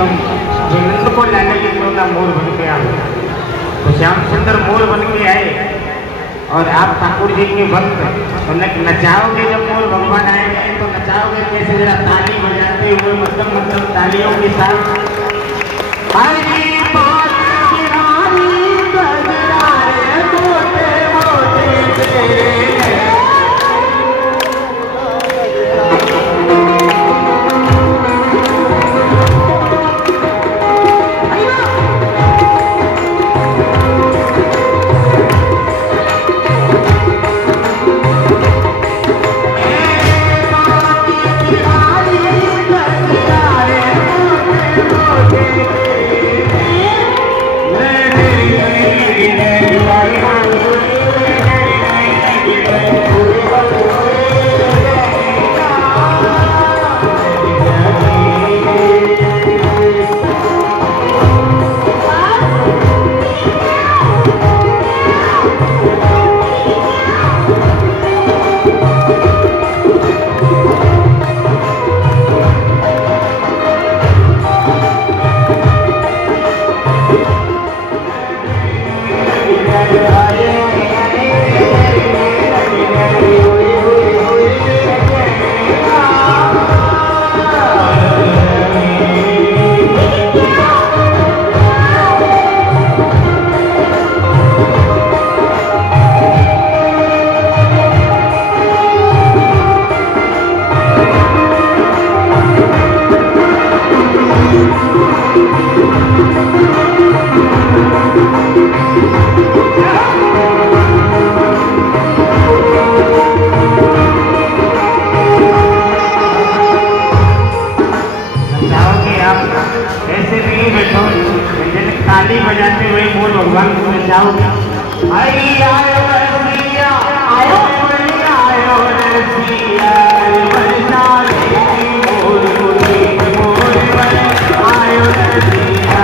तुम जो नंद को लाने के लिए ना मोर बन के आओ। तो श्याम सुंदर मोर बन के आए और आप ठाकुर जी के भक्त तो नचाओगे। जब मोर भगवान आएंगे तो नचाओगे कैसे? जरा ताली बजाते हुए मतलब तालियों के साथ ताली बजाते हुए मोर भगवान को नचाओगे। आयो रसिया आयो आयो रसिया मोर मोर आयो रसिया आयो रसिया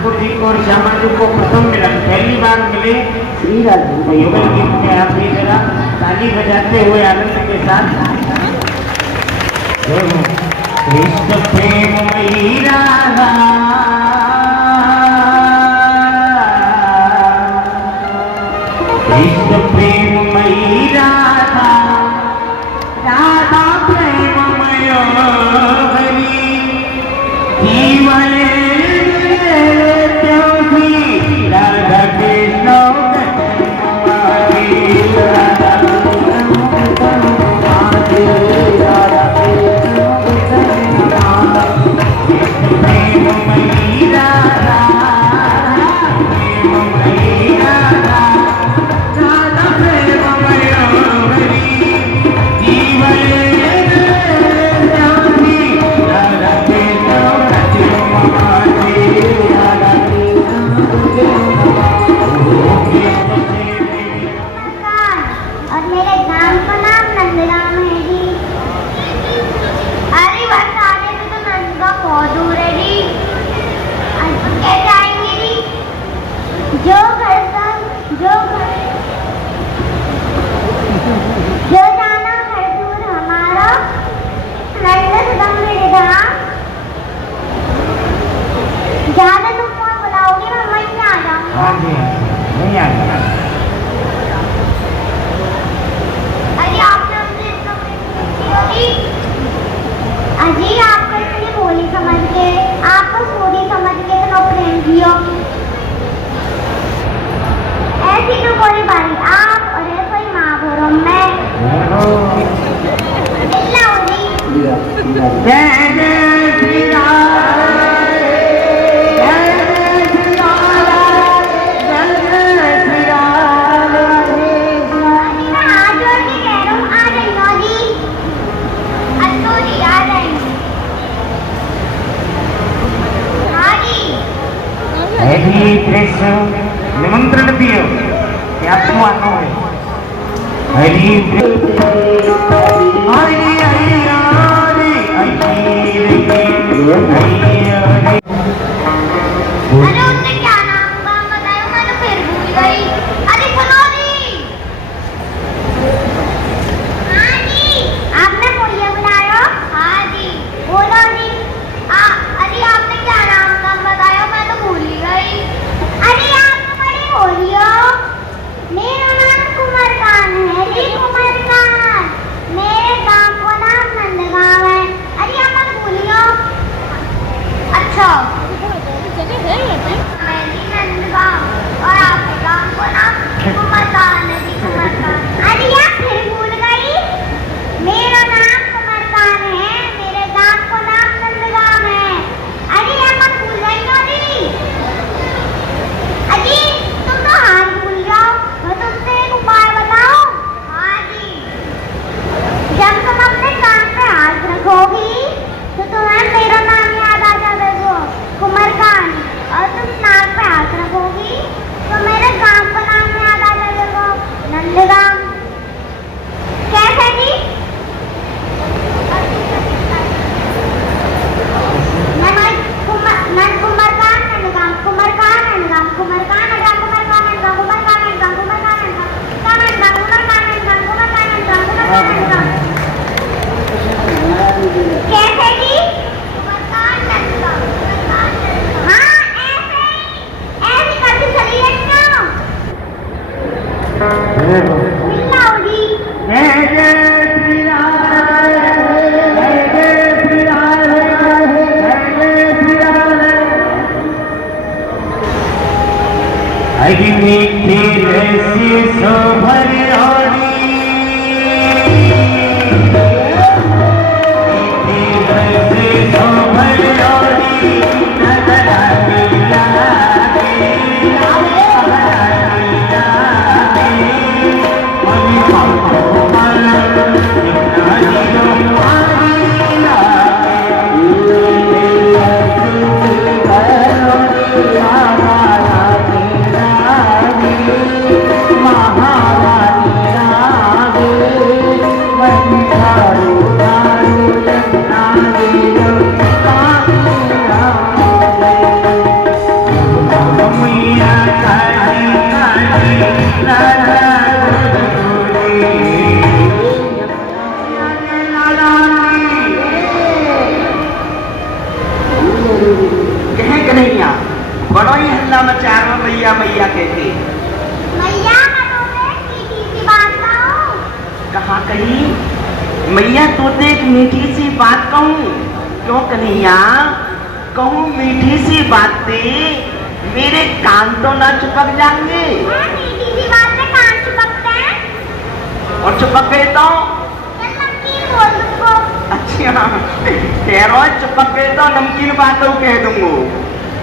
ठाकुर जी को और श्यामा जी को प्रथम मिलन पहली बार मिले श्री राधे तो युगल गीत में आप भी जरा ताली बजाते हुए आनंद के साथ कृष्ण प्रेम मई राधा कृष्ण प्रेम मई राधा राधा प्रेममय हरि जीवन राधा कृष्ण और मेरे गांव का नाम नंदगांव है जी। अरे बस आने से तो नंदगांव बहुत दूर है जी। कैसे आएंगे जी? जो जाना घर दूर हमारा नंदगांव मेरे गांव। ज्यादा तुम कौन बुलाओगे मैं वहीं आ जाऊंगा। हाँ जी नहीं आ गया अरे आपने हमसे इतना प्रेम की होगी। अजी आपको इतनी भोली समझ के आपको सोरी समझ के इतना प्रेम किया। ऐसी तो कोई बारी आप और ऐसा ही माँ भरो मैं इल्ला होगी। जय जय श्री राम जय श्री राम जय श्री राम अजी मैं हाथ जोड़ के कह रहा हूँ आ जाइए जी। अल्लू जी आ जाइए। हाँ जी यदि कृष्ण निमंत्रण दियो कि आपको आना है हरि हरि हरि अरे उसने क्या नाम गाँव बताया मैं तो फिर भूल गई। अरे सुनो जी। हाँ जी आपने बोलिए बुलाया। हाँ जी बोलो जी। अरे आपने क्या नाम बताया मैं तो भूल ही गई। अरे आप तो बड़ी बोली हो। मेरा नाम कुमारकान है जी कुमारकान। मेरे गांव का नाम नंदगांव है। अरे आप मत भूलियो। अच्छा मैं जी नंदगांव और आपके गांव को नाम कुमारकान है जी कुमारकान। अरे आप फिर भूल गई। मेरा नाम कुमारकान है मेरे गांव को नाम नंदगांव है। अरे आप मत भूल गई ना जी। अजी तुम तो हाथ भूल जाओ। मैं तुमसे एक उपाय बताऊं। हाँ जी जब तुम अपने कान पे हाथ रखोगी तो तुम्हें मेरा नाम याद आ जाएगा कुमारकान। और तुम नाक पे हाथ रखोगी तो मेरे गांव का नाम याद आ जाएगा नंदगांव। कैसे जी? कुमारकान नंदगांव कुमारकान नंदगांव कुमारकान नंदगांव कुमारकान नंदगांव कुमारकान नंदगांव कुमारकान नंदगांव कुमारकान नंदगांव कुमारकान नंदगांव कुमारकान नंदगांव। कैसे जी? कुमारकान नंदगांव कुमारकान नंदगांव। हाँ ऐसे करके चलिए ना। मिलाओ जी। जय जय श्री राम जय जय श्री राम जय जय श्री राम हरि मीठी रसी शोभर हरि मीठी रसी शोभर हरि नगरा लीला कन्हैया बड़ो ही हल्ला मचा रहा मैया मैया कहते। मैया मैं तुम्हें मीठी सी बात कहूँ। कहाँ कही मैया तोते एक मीठी सी बात कहूँ। क्यों कन्हैया कहूँ मीठी सी बातें मेरे कान तो ना चिपक जाएंगे। मीठी सी बात में कान चिपकते हैं। और चिपक गए तो चल नमकीन बोल तुमको। अच्छा कह रहा है चिपक गए तो नमकीन बातों कह दूंगा।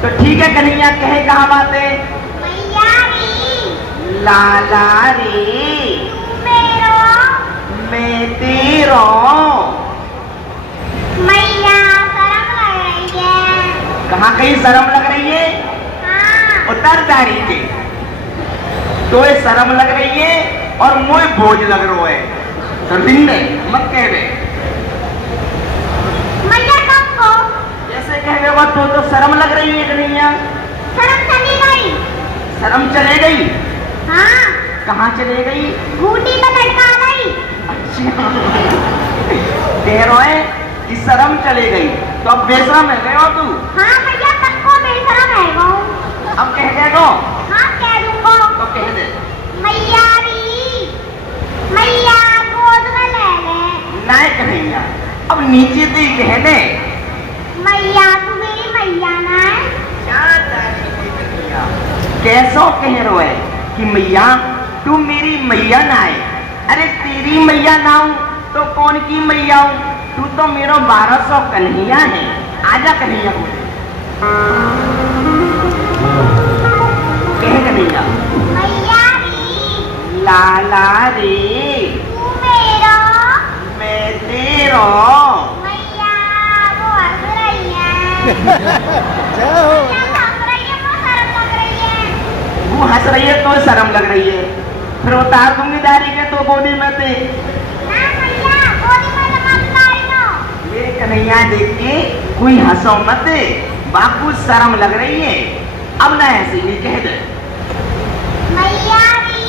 तो ठीक है कन्हैया कहे कहाँ बातें। मैया री लाला रे मेरो मैं तेरो मैया शर्म लग रही है। कहाँ कहीं शर्म लग रही है। हाँ उतर दारी के तो ये शर्म लग रही है और मुझे बोझ लग रहा है। तो दिन में मत कह रहे मैया तुमको जैसे कह रहे हो तो शर्म लग रही है कन्हैया। शर्म चली गई। शर्म चले गई। हाँ कहाँ चले गई। घूटी पे लटका गई। अच्छा कह रहे है कि शर्म चले गई तो अब बेशरम है गए हो तू। हाँ मैया सबको बेशरम है वो। अब कह दे दो। हाँ कह दूंगा। तो कह दे मैया री मैया गोद में ले ले। ना कन्हैया अब नीचे से ही कह दे। मैया तू मेरी मैया ना है। क्या तारीफ है कन्हैया। कैसो कह रहे है कि मैया तू मेरी मैया ना है। अरे तेरी मैया ना हूं तो कौन की मैया हूं। तू तो मेरा 1200 कन्हैया है। आजा कन्हैया बोले कह कन्हैया। मैया री लाला रे तू मेरा मैं तेरो मैया वो हंस रही है। मैया हंस रही है वो शर्म लग रही है। वो हंस रही है तो शर्म लग रही है। फिर उतार दूंगी दाढ़ी के तो गोदी में से। ना मैया गोदी में लगा लाई हो। ये कन्हैया देख के कोई हंसो मत। बापू शर्म लग रही है। अब ना ऐसे ही कह दे मैया री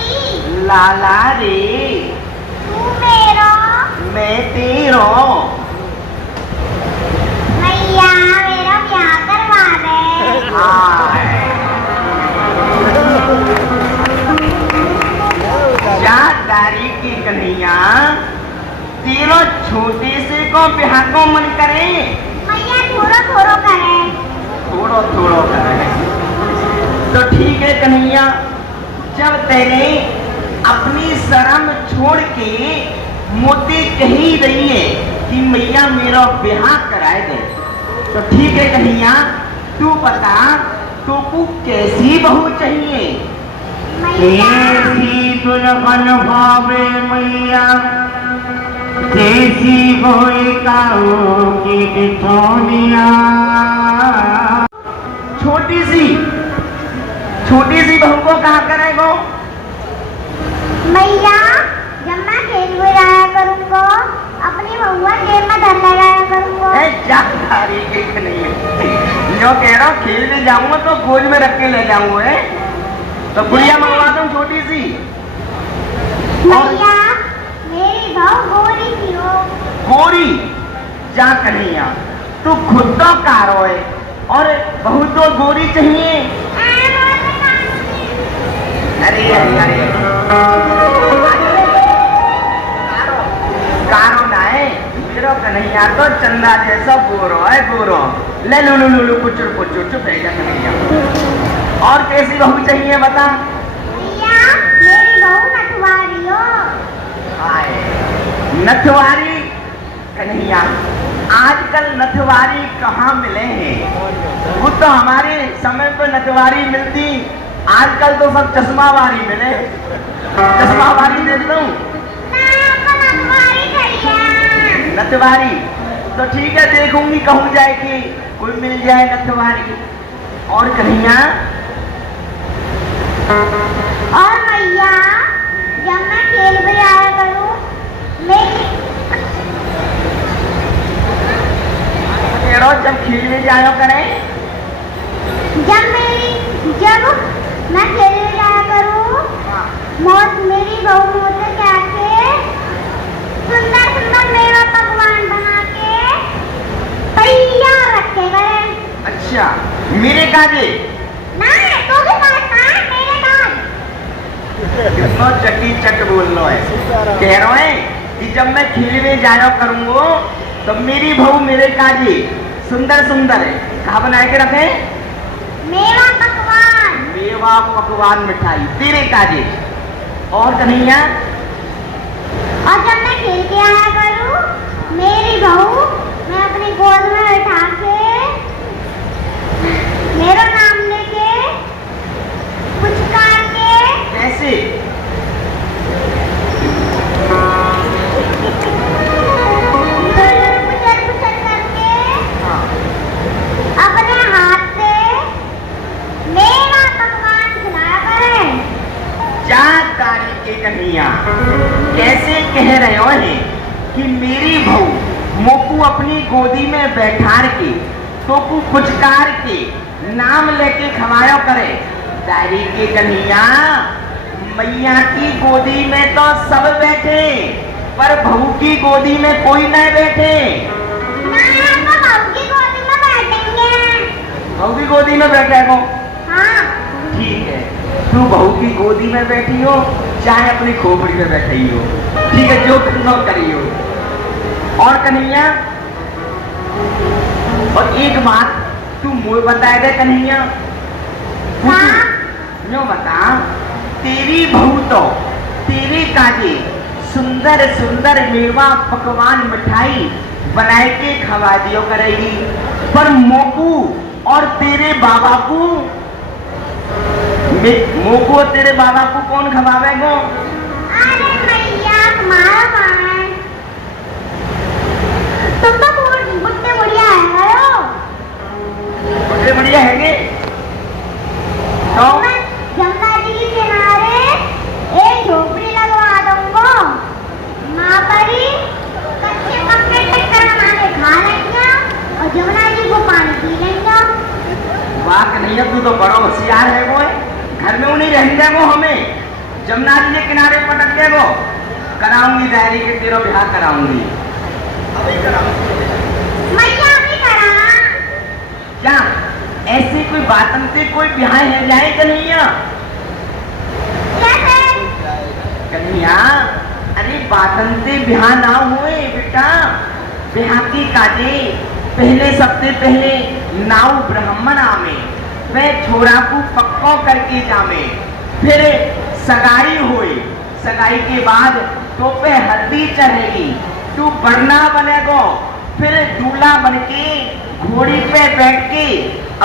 लाला रे तू मेरा मैं तेरो मैया मेरा ब्याह करवा दे। हाय। क्या दारी की कन्हैया तेरो छोटे से को ब्याह को मन करे। मैया थोड़ा थोड़ा करे। थोड़ो थोड़ो करे तो ठीक है कन्हैया। जब तेरे अपनी शर्म छोड़ के मोती कही रही है कि मैया मेरा ब्याह कराए दे तो ठीक है कन्हैया तू बता तो को कैसी बहू चाहिए। मैया ऐसी दुल्हन भावे मैया जैसी होए काऊ की बिछौनिया। छोटी सी बहू को कहाँ करेगो। मैया जब मैं खेल में जाया करूँगा अपनी बउआ जेब में धर लगाया करूँगा। जानकारी की नहीं है। जो कह रहा हूँ खेल में जाऊंगा तो गोद में रख के ले जाऊंगा। तो गुड़िया मंगवा दूं छोटी सी। मैया मेरी बहू गोरी थी हो। गोरी जा कन्हैया तू खुद तो कारो है और बहू तो गोरी चाहिए। अरे अरे कारो ना है मेरा कन्हैया तो चंदा जैसा गोरो है गोरो। ले लू लू लू कुचुर कुचुर चुप रह जा कन्हैया। और कैसी बहू चाहिए बता। मैया मेरी बहू नटवारी हो। हाय नथवारी कन्हैया आजकल नथवारी कहाँ मिले हैं। वो तो हमारे समय पे नथवारी मिलती। आजकल तो सब चश्मावारी मिले। चश्मावारी देख लूं। नटवारी चाहिए। नथवारी तो ठीक है देखूंगी कहूँ जाएगी कोई मिल जाए नथवारी। और कन्हैया और मैया जब मैं खेल में आया करूँ जब खेल में जाया करें जब मैं खेल में जाया करूँ मौत मेरी बहू मुझसे क्या के सुंदर सुंदर मेवा पकवान बना के तैयार रखे गए। अच्छा अच्छा मेरे काजे ना तो के पास ना मेरे पास कितना चट्टी चट बोल लो है कह रहे हैं कि जब मैं खेलने जाया करूंगा तो मेरी बहू मेरे काजे सुंदर सुंदर है कहा बना के रखे मेवा पकवान मेवा पकवान मिठाई तेरे काजे और कन्हैया और जब मैं खेल के आया करूं मेरी बहू मैं अपनी गोद में बैठा के मेरा नाम लेके पुचकार के कैसे पुचर पुचर करके हाँ अपने हाथ से मेवा पकवान खिलाया करें क्या तारीख के कन्हैया कैसे कह रहे हो हैं कि मेरी बहू मोकू अपनी गोदी में बैठार के तोकू पुचकार के नाम लेके खवायो करे तारीख के कन्हैया मैया की गोदी में तो सब बैठे पर बहू की गोदी में कोई नहीं बैठे ना हम तो बहू की गोदी में बैठेंगे बहू की गोदी में बैठे हो हाँ ठीक है तू बहू की गोदी में बैठी हो चाहे अपनी खोपड़ी में बैठी हो ठीक है जो करना करी हो और कन्हैया और एक बात तू मुझे बताए दे कन्हैया हाँ यो बता तेरी बहू तो तेरे काजे सुंदर सुंदर मेवा पकवान मिठाई बनाए के खवा दियो करेगी पर मोकू और तेरे बाबा को मोकू और तेरे बाबा को कौन खवावेगो अरे भैया तुम्हारा मान तुम तो बुढ़े बुढ़िया है हो बड़े बढ़िया हैगे तो मैं गंगा जी के किनारे एक झोपड़ी लगवा दूंगा माँ परी कच्चे पक्के टक्कर बना के खा लेंगे और जमुना जी को पानी पी लेंगे वाह कन्हैया तू तो बड़ा होशियार है वो घर में उन्हीं रहने देगो हमें जमुना जी के किनारे पटक देगो कराऊंगी डायरी के तेरा ब्याह कराऊंगी अभी कराऊंगी मैया भी करा क्या ऐसी कोई बातन से कोई ब्याह है जाए कन्हैया कैसे कन्हैया अरे बातन से ब्याह ना हुए बेटा ब्याह की काजे पहले सबसे पहले नाव ब्राह्मण आवे वह छोरा को पक्को करके जावे फिर सगाई हुई सगाई के बाद तो पे हल्दी चढ़ेगी तू बरना बनेगो फिर दूल्हा बनके घोड़ी पे बैठ के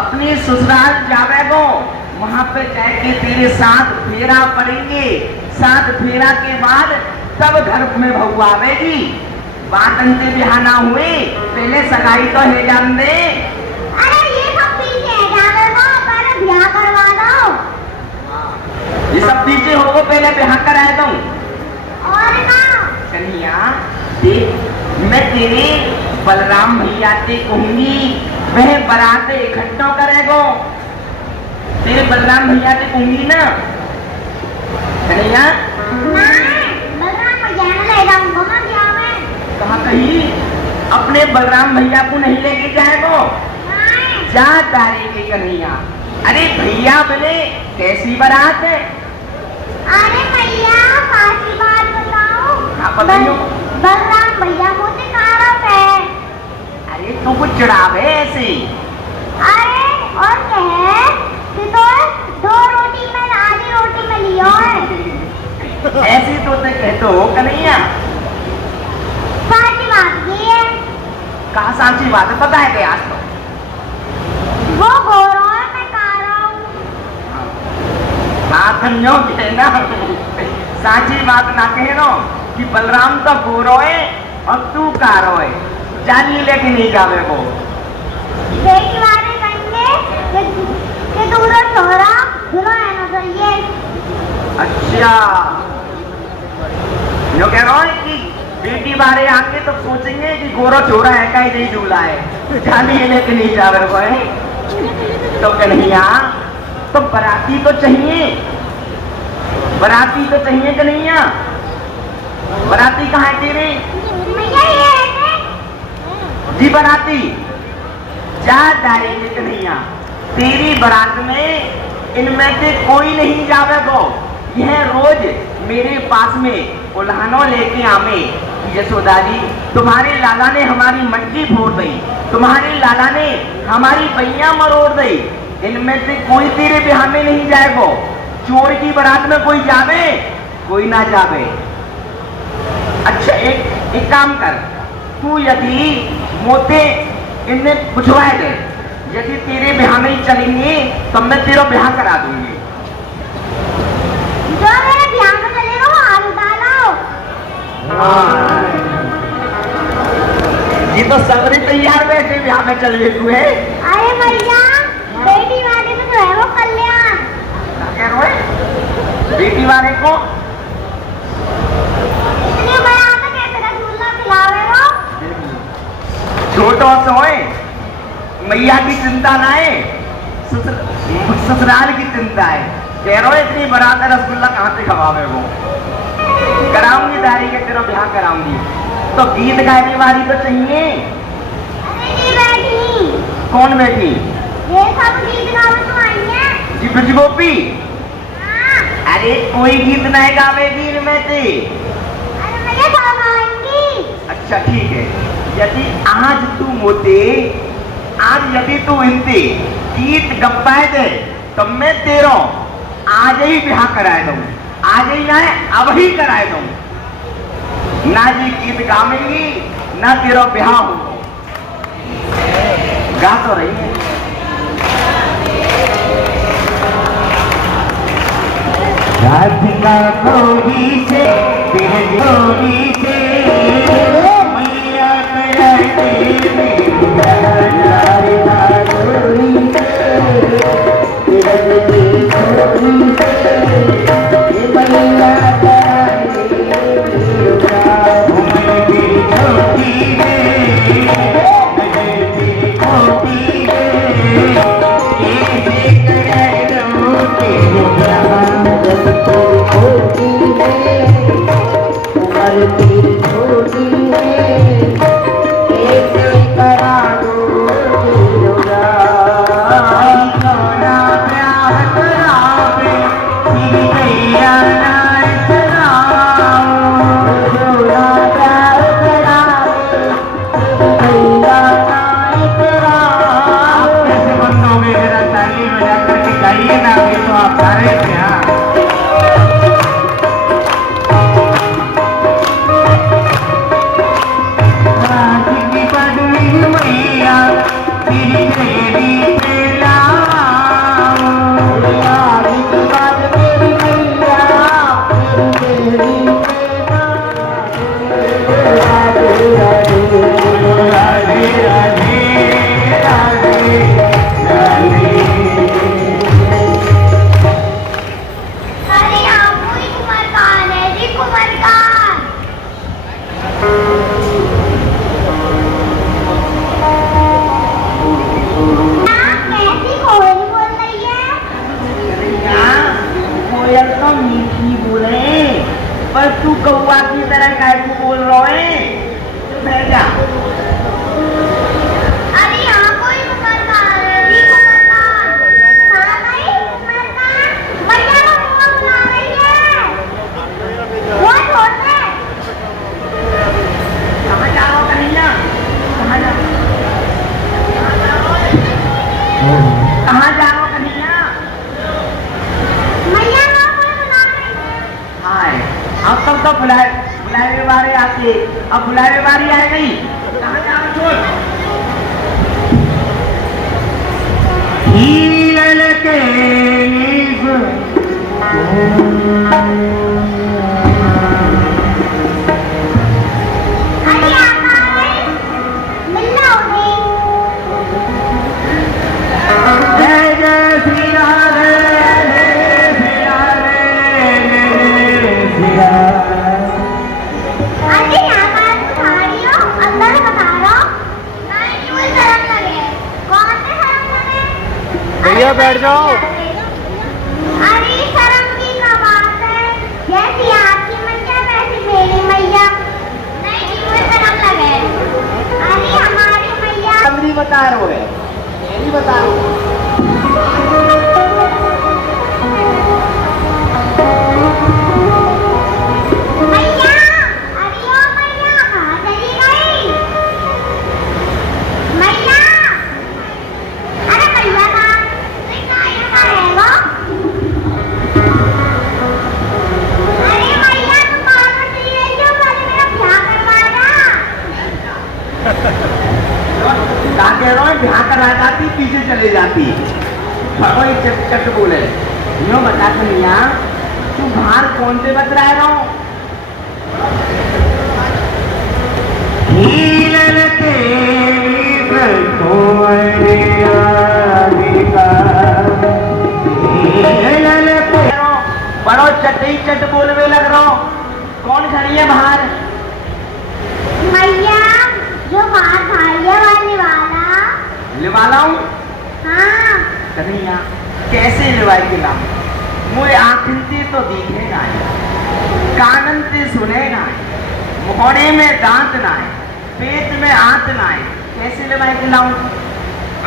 अपनी ससुराल जावेगो वहां पे जाके तेरे साथ फेरा पड़ेंगे साथ फेरा के बाद तब घर में बहू आवेगी बात अंते ब्याह ना हुए पहले सगाई तो है जान दे अरे ये सब पीछे है जाने दो पहले ब्याह करवा दो ये सब पीछे होगो पहले ब्याह कराए दो और ना कन्हैया देख मैं तेरे बलराम भैया से कहूंगी वह बराते इकट्ठा करेगो तेरे बलराम भैया से कहूंगी ना कन्हैया बलराम भैया ने ले जाऊंगा मैं क्या मैं कहा कहीं अपने बलराम भैया को नहीं लेके जाएगो जा तारे के कन्हैया अरे भैया बोले कैसी बारात है अरे भैया साची बात बताओ हाँ बताइयो बलराम भैया मुझे कारक है अरे तू कुछ चढ़ावे ऐसे अरे और कहे कि तो दो रोटी में आधी रोटी में लियो है ऐसी तो ते कहते हो कन्हैया साची बात ये है कहा सांची बात है पता है क्या आज तो वो गोरो है मैं कारा हूँ हाँ कन्यो के ना सांची बात ना कहे नो कि बलराम तो गोरो है और तू कारो है जानी लेके नहीं जावे वो देखी वाले कहेंगे कि दूरो छोरा दूरो है ना तो ये अच्छा यो कह रहा है कि बेटी बारे आके तो सोचेंगे कि गोरो छोरा है का ही नहीं दूल्हा है जानी लेके नहीं जावे वो है तो कन्हैया तो बराती तो चाहिए बराती तो चाहिए कन्हैया बराती कहाँ है तेरे भैया ये है जी बराती जा डायरेक्ट कन्हैया, तेरी बारात में इनमें से कोई नहीं जावे गो। यह रोज मेरे पास में उल्हानो लेके आवे। यशोदा जी, तुम्हारे लाला ने हमारी मटकी फोड़ दी, तुम्हारे लाला ने हमारी बैया मरोड़ दी, इनमें से कोई तेरे ब्याह में नहीं जाएगो। चोर की बारात में कोई जावे, कोई ना जावे। अच्छा एक काम कर, तू यदि मोते इन्हें पूछवाए दे, यदि तेरे ब्याह में ही चलेंगे तो मैं तेरा ब्याह करा दूंगी। जो मेरे ब्याह में चलेगा वो आलू डालो। ये तो सबरी तैयार बैठे ब्याह में चल तू है। अरे भैया, बेटी वाले को जो है वो कल्याण। क्या कह रहे हो? बेटी वाले को इतने बड़ा तो कैसे रसगुल्ला खिलावे हो? छोटो सोए, मैया की चिंता ना है, ससुराल की चिंता है। कह रहे हो इतनी बारात है, रसगुल्ला कहाँ से खवावे वो? कराऊंगी दारी के तेरा ब्याह कराऊंगी। तो गीत गाने वाली तो चाहिए। अरे जी बैठी। कौन बैठी? ये सब गीत गावे तो आई है। जी ब्रज गोपी। हाँ। अरे कोई गीत नहीं गावेगी इनमें से। अरे भैया सब गाएंगी। अच्छा ठीक है, यदि आज तू मोते, आज यदि तू इनते गीत गप्पाए दे तो मैं तेरा आज ही ब्याह कराए दूं। आज ही ना है, अब ही कराए दूं। ना जी गीत गावेंगी ना तेरा ब्याह होगा। गा तो रही है। राधिका गोरी से बिरज गोरी से मैया कराए दे राधिका गोरी से बिरज गोरी से मैया कराए दे घूमने तेरी छोटी रे नजर तेरी छोटी रे कैसे कराए दो तेरे पर तू कौवा की तरह काय को बोल रहा है? चुप है जा। अरे यहाँ कोई कुमारकान है, जी कुमारकान। हाँ भाई कुमारकान, भैया को फोन बुला रही है। वो छोड़ दे। कहाँ जा रहा हो कन्हैया? कहाँ जा रहा हो कन्हैया? भैया को कोई बुला रही है। हाय, अब तक तो बुलाए बारे आते, अब बुलाए बारी आए नहीं। कहाँ जा रहा छोड़? हीरल के अरे आता है, मिलना होगी। जय जय श्री राधे श्री राधे श्री राधे। अरे यहाँ बात बता रही हो, अंदर बता रहा हूँ। नहीं कि मुझे शर्म लगे। कौन से शर्म लगे? भैया बैठ जाओ। अरे शर्म की क्या बात है? जैसी आपकी मैया वैसी मेरी मैया। नहीं कि मुझे शर्म लगे। अरे हमारी मैया। समरी बता रहे हो। बताओ। मैया, अरे ओ मैया, कहाँ चली गई? मैया, अरे मैया कहाँ? कहाँ है वो? अरे मैया, तुम कहाँ पर चली गई हो? पहले मेरा ब्याह करवाना। कहा कह रहा हूँ ब्याह करा जाती पीछे चले जाती। खड़ो ये चट चट बोले यूँ बता कन्हैया तू बाहर कौन से बच रहा है रो? हीरल तेरी बरतोरे आदिका हीरल तेरी बड़ो चटई चट बोलवे लग रहो। कौन खड़ी है बाहर? मैया, जो बाहर भाइया वाली वाला। लिवाला हूँ हाँ, कन्हैया कैसे लिवाई के लाऊं? मुझे आँखन से तो दिखेगा नहीं, कानन से सुनेगा नहीं, मुखौड़े में दांत ना है, पेट में आंत ना है, कैसे लिवाई के लाऊं?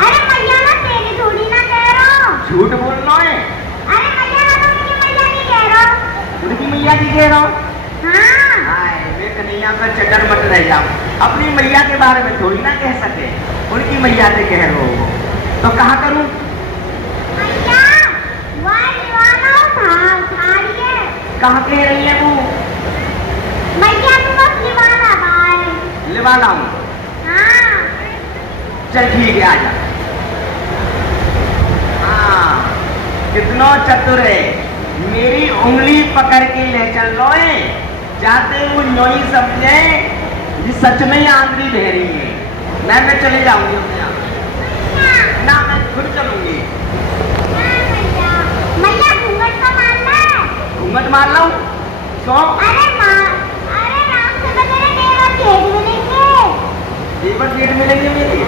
अरे मैया ना तेरी थोड़ी ना कह रहा हूँ। झूठ बोलना है। अरे मैया ना तो उनकी मैया की कह रहा हूँ। उनकी मैया की कह रहा हूँ। हाँ, हाय मैं कन्हैया पर चटर मत रह जाऊं। अपनी मैया के बारे में थोड़ी ना कह सके, उनकी मैया से कह रहे हो तो कहा करूं? मैया, वाली वाला थारी है। कहाँ कह रही है वो? मैया तू बस लिवाला बाय। लिवाला हूँ। हाँ, चल ठीक है आजा। हाँ कितना चतुर है, मेरी उंगली पकड़ के ले चल लो है। जाते वो नोई समझे ये सच में ही आंधी बह रही है। मैं चले जाऊंगी अपने यहाँ। ना मैं खुद चलूंगी। मैया, मैया घूंघट का मारना है। घूंघट मार लाऊं? क्यों? अरे राम से बतेरे देवर भेज मिलेंगे। देवर गेट मिलेंगे मेरे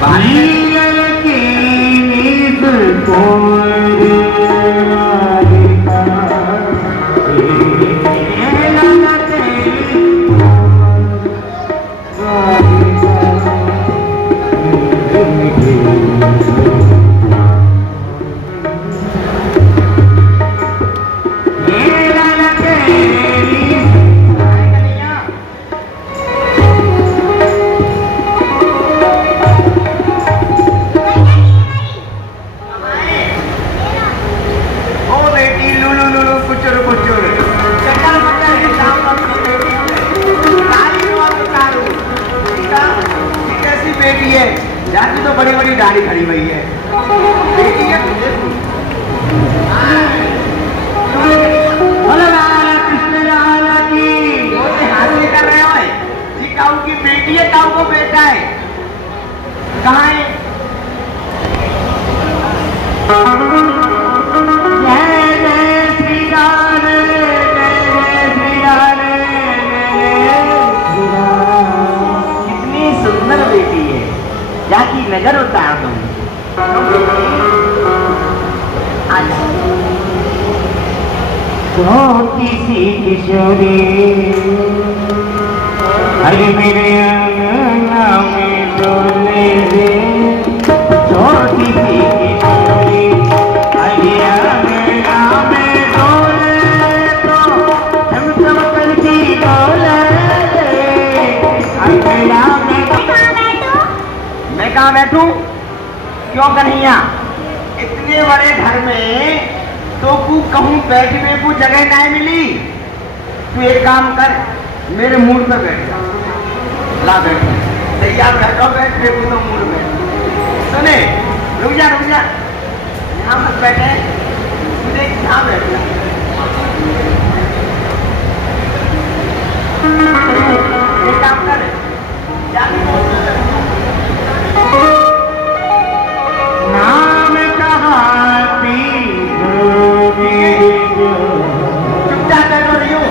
बाहर में। हीरल तेरी बरतोरे आदिका हीरल तेरी ओ बेटी लुलु लुलु कुचुर कुचुर चक्कर मकर के शाम तारू कैसी बेटी है? जाती तो बड़ी बड़ी गाड़ी खड़ी हुई है। बेटी है तुझे कृष्ण लाला की हासिल कर रहे हो? ये काऊ की बेटी है, काऊ को बेटा है? कहाँ है? जय जय श्री राम जय श्री राम कितनी सुंदर बेटी है, जाकी नजर उतार दूं। छोटी सी किशोरी अरे मेरे अंगना में डोले दे छोटी सी किशोरी अरे अंगना में डोले तो चमचम करती डोले दे अंगना में मैं कहाँ बैठूं? क्यों कन्हैया? इतने बड़े घर में तो तू कहूँ बैठने को जगह नहीं मिली। तू एक काम कर, मेरे मूड पे बैठ जा। ला बैठ, तैयार बैठो, बैठ को तो मूड में। सुने रुक जा यहाँ मत बैठे, मुझे यहाँ बैठ जा। एक काम कर, नाम कहाती चुपचाप बैठो रही हूँ।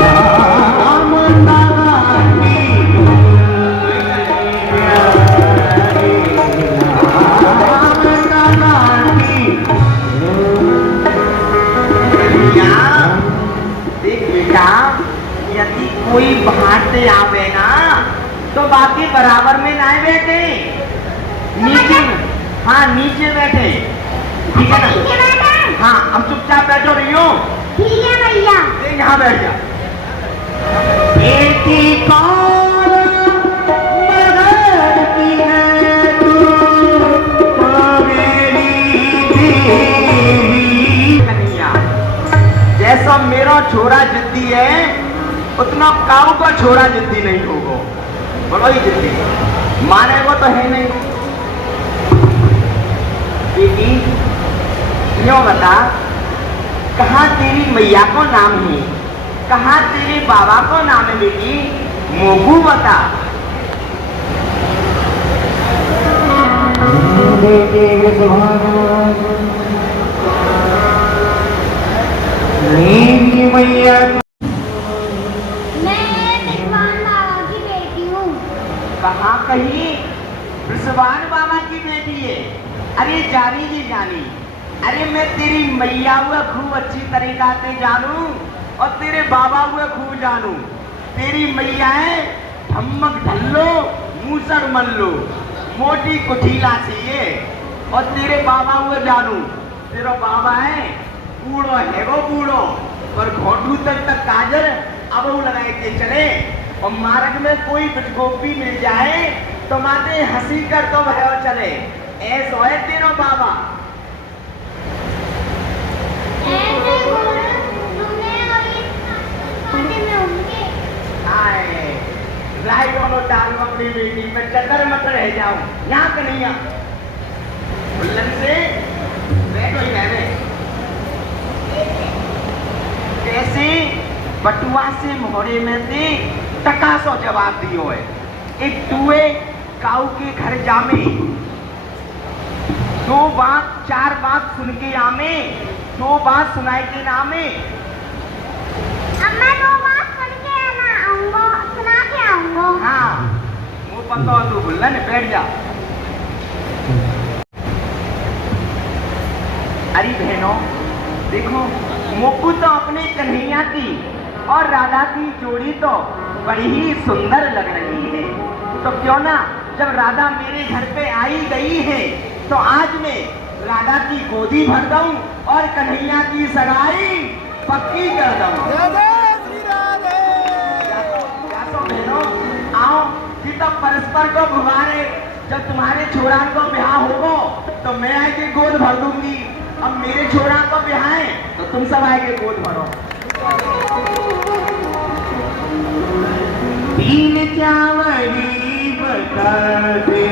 नाम कहाती नाम कहाती तो बाकी बराबर में ना बैठे, नीचे, हाँ नीचे बैठे, ठीक है नीचे ना? बैठे? हाँ अब चुपचाप बैठो रहियो। ठीक है भैया। यहाँ बैठ जा। बेटी कौन मगरती है तू, तो मेरी देवी। कन्हैया, जैसा मेरा छोरा जिद्दी है उतना काऊ का छोरा जिद्दी नहीं होगा, बड़ा ही जिद्दी, माने वो तो है नहीं। बेटी क्यों बता, कहाँ तेरी मैया को नाम है, कहाँ तेरे बाबा को नाम है बेटी, मोगू बता। बेटी मेरी मैया मैं विद्वान बाबा की बेटी हूँ। कहाँ कही विश्वान बाबा की बेटी है? अरे जानी जी जानी, अरे मैं तेरी मैया हुआ खूब अच्छी तरीका से जानू और तेरे बाबा हुए खूब जानू। तेरी मैया है धम्मक ढल्लो मूसर मल्लो, मोटी कुठीला चाहिए, और तेरे बाबा हुए जानू, तेरा बाबा है बूढ़ो है वो बूढ़ो, पर घोटू तक काजर अब वो लगाए के चले, और मार्ग में कोई बिटगोपी मिल जाए तो माते हंसी कर तो भय चले, ऐसा है तेरा बाबा। ऐसे बोल, तुमने अभी शादी में होंगे। आए राई वालों डाल अपनी बेटी में चटर मत रह जाऊं, यहाँ कन्हैया उल्लन से बैठो ही रहने। कैसे बटुआ से मोहरे में से टका सौ जवाब दियो है। एक टूए काऊ के घर जामे, दो बात चार बात सुन के आमे, दो बात सुनाए के नामे। अब मैं दो बात सुन के आऊंगा, सुना के आऊंगा। हाँ वो पता हो तू भूलन, बैठ जा। अरे बहनों देखो, मोकू तो अपने कन्हैया की और राधा की जोड़ी तो बड़ी ही सुंदर लग रही है, तो क्यों ना जब राधा मेरे घर पे आई गई है तो आज मैं राधा की गोदी भर दूं और कन्हैया की सगाई पक्की कर दूं। क्या तो बहनों आओ कि तब परस्पर को भुवारे, जब तुम्हारे छोरा को ब्याह होगा तो मैं आके गोद भर दूंगी, अब मेरे छोरा को ब्याह है तो तुम सब आके गोद भरो। तीन चावड़ी बता दे